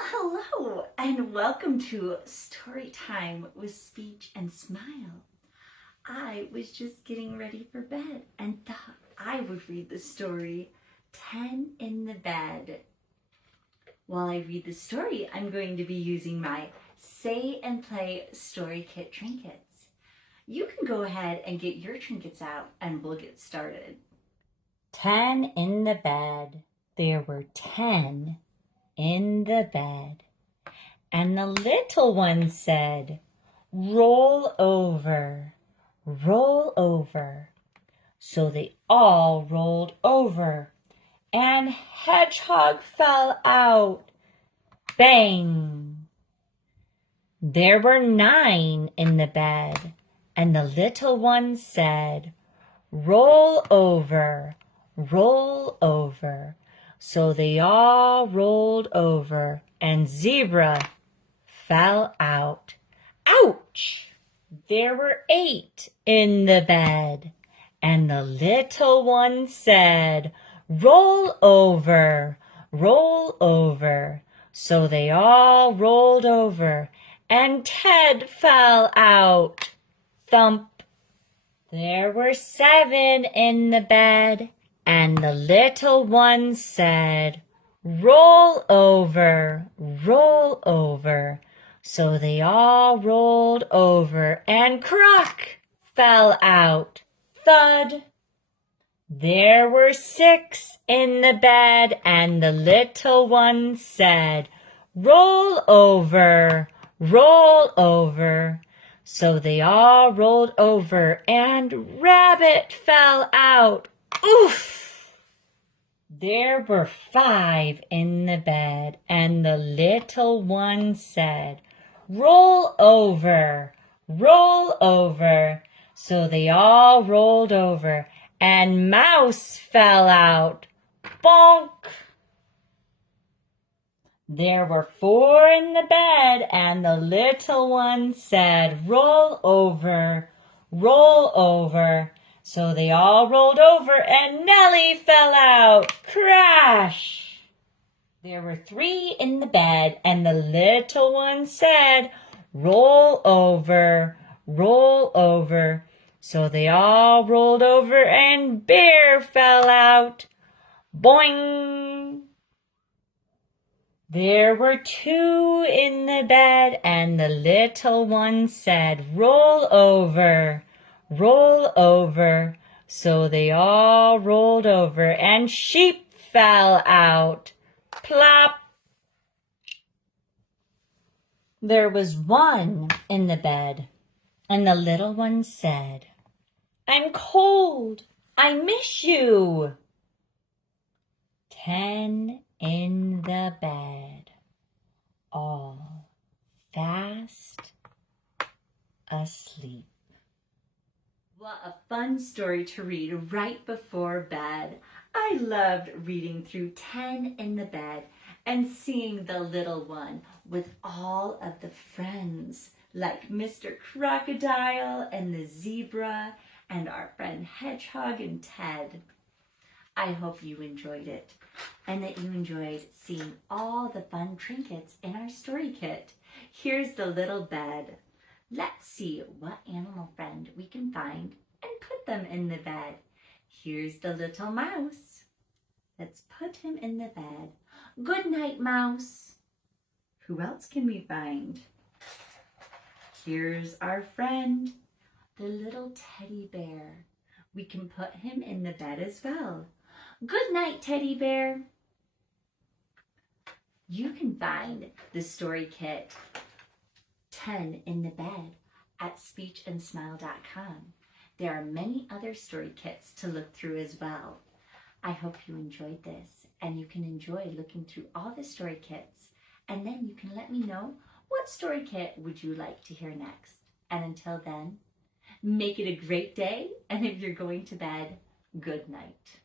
Well, hello, and welcome to Storytime with Speech and Smile. I was just getting ready for bed and thought I would read the story 10 in the Bed. While I read the story, I'm going to be using my Say and Play Story Kit trinkets. You can go ahead and get your trinkets out and we'll get started. 10 in the bed. There were 10 in the bed. And the little one said, "Roll over, roll over." So they all rolled over, and Hedgehog fell out. Bang! There were 9 in the bed, and the little one said, "Roll over, roll over." So they all rolled over, and Zebra fell out. Ouch! There were 8 in the bed, and the little one said, "Roll over, roll over." So they all rolled over, and Ted fell out. Thump! There were 7 in the bed, and the little one said, "Roll over, roll over." So they all rolled over, and Crock fell out. Thud! There were 6 in the bed, and the little one said, "Roll over, roll over." So they all rolled over, and Rabbit fell out. Oof! There were 5 in the bed, and the little one said, "Roll over, roll over." So they all rolled over, and Mouse fell out. Bonk! There were 4 in the bed, and the little one said, "Roll over, roll over." So they all rolled over, and Nellie fell out. Crash! There were 3 in the bed, and the little one said, "Roll over, roll over." So they all rolled over, and Bear fell out. Boing! There were 2 in the bed, and the little one said, "Roll over, roll over." So they all rolled over, and Sheep fell out. Plop! There was 1 in the bed, and the little one said, "I'm cold, I miss you." 10 in the bed, all fast asleep. What a fun story to read right before bed. I loved reading through 10 in the Bed and seeing the little one with all of the friends like Mr. Crocodile and the zebra and our friend Hedgehog and Ted. I hope you enjoyed it and that you enjoyed seeing all the fun trinkets in our story kit. Here's the little bed. Let's see what animal friend we can find and put them in the bed. Here's the little mouse. Let's put him in the bed. Good night, mouse. Who else can we find? Here's our friend, the little teddy bear. We can put him in the bed as well. Good night, teddy bear. You can find the story kit 10 in the Bed at speechandsmile.com. There are many other story kits to look through as well. I hope you enjoyed this and you can enjoy looking through all the story kits, and then you can let me know what story kit would you like to hear next. And until then, make it a great day, and if you're going to bed, good night.